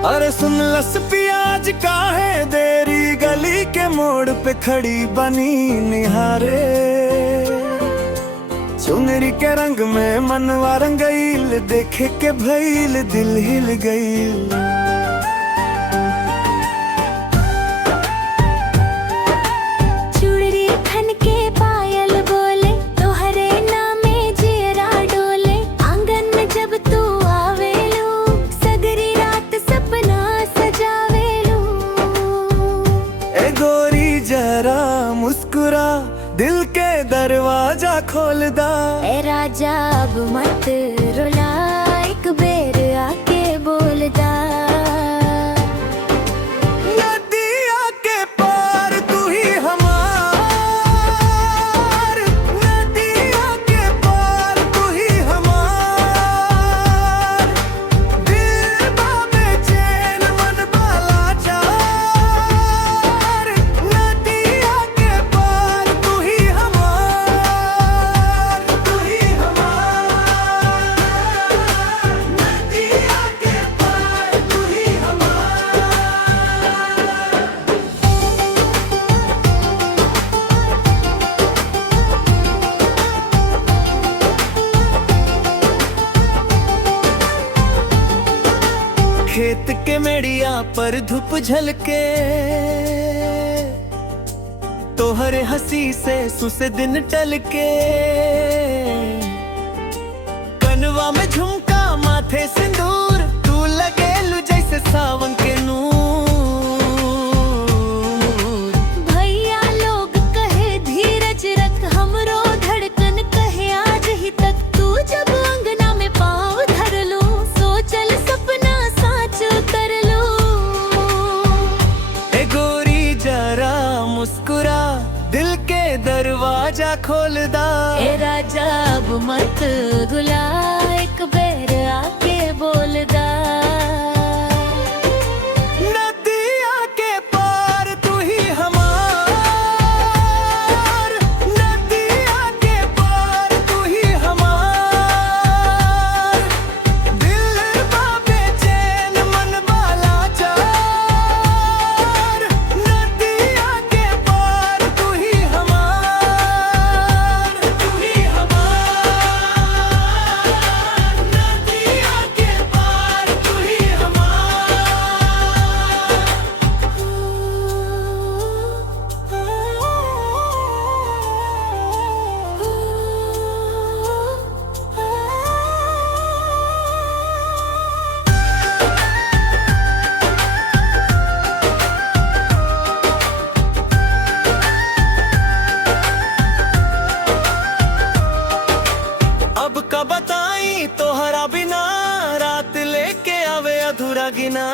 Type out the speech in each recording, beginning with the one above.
अरे सुन लस प्याज काहे देरी, गली के मोड़ पे खड़ी बनी निहारे। चुनरी के रंग में मनवा रंगील, देखे के भइल दिल हिल गईल। चुनरी खन के पायल बोले, तोहरे नामे जियरा डोले। आंगन में जब तू आवेलू, सगरी रात सपना सजावेलू। ए गोरी जरा मुस्कुरा, दिल के दरवाजा खोल दा। ए राजा अब मत रुला, एक बेर आके बोल दा। नदिया के पार तू ही हमार, नदिया के पार तू ही हमार। दिल बाबे चैन मन बाला चार, नदिया के पार तू ही हमार, तू ही हमार। नदिया के पार तू ही हमार। खेत के मेड़िया पर धूप झलके, तोहरे हंसी से सुसे दिन टल के। कनवा में झुमका माथे सिंदूर, तू लगेलू जैसे सावन के नूर। भैया लोग कहे धीरज रख, हमरो धड़कन कहे आज ही तक। तू जब अंगना में पाँव धर लूं, सोचल सपना साच उतर लूं। ए गोरी जरा मुस्कुरा, दिल के दरवाजा खोल दा। ए राजा अब मत रुला, एक बेर आके बोल दा। नदिया के पार तू ही हमार, नदिया के पार तू ही हमार। दिल बाबे चैन मन बाला चार, नदिया के पार तू ही हमार, तू ही हमार। नदिया के पार तू ही हमार। अब का बताई तोहरा बिना, रात लेके आवे अधूरा गिना।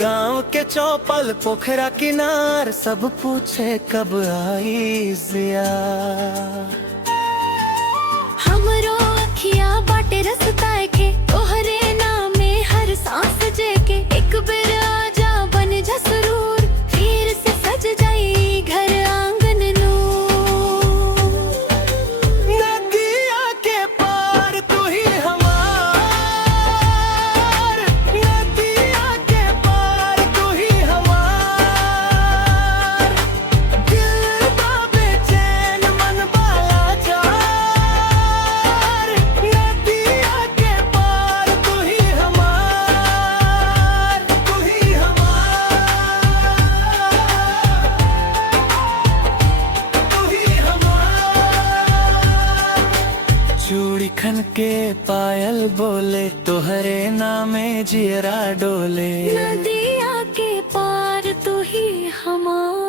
गांव के चौपल पोखरा किनार, सब पूछे कब आई जिया। हमरो अखिया बाटे रसताए के, तोहरे नामे हर सांस जेके। एक बेर आजा बन जा सुरूर, फिर से सज जाई घर आंगन नूर। नदिया के पार तू ही हमार, नदिया के पार तू ही हमार। दिल बाबे चैन मन बाला चार, नदिया के पार तू ही हमार, तू ही हमार, तू ही हमार। चूड़ी खन के पायल बोले, तोहरे नामे जियरा डोले। नदिया के पार तू ही हमार।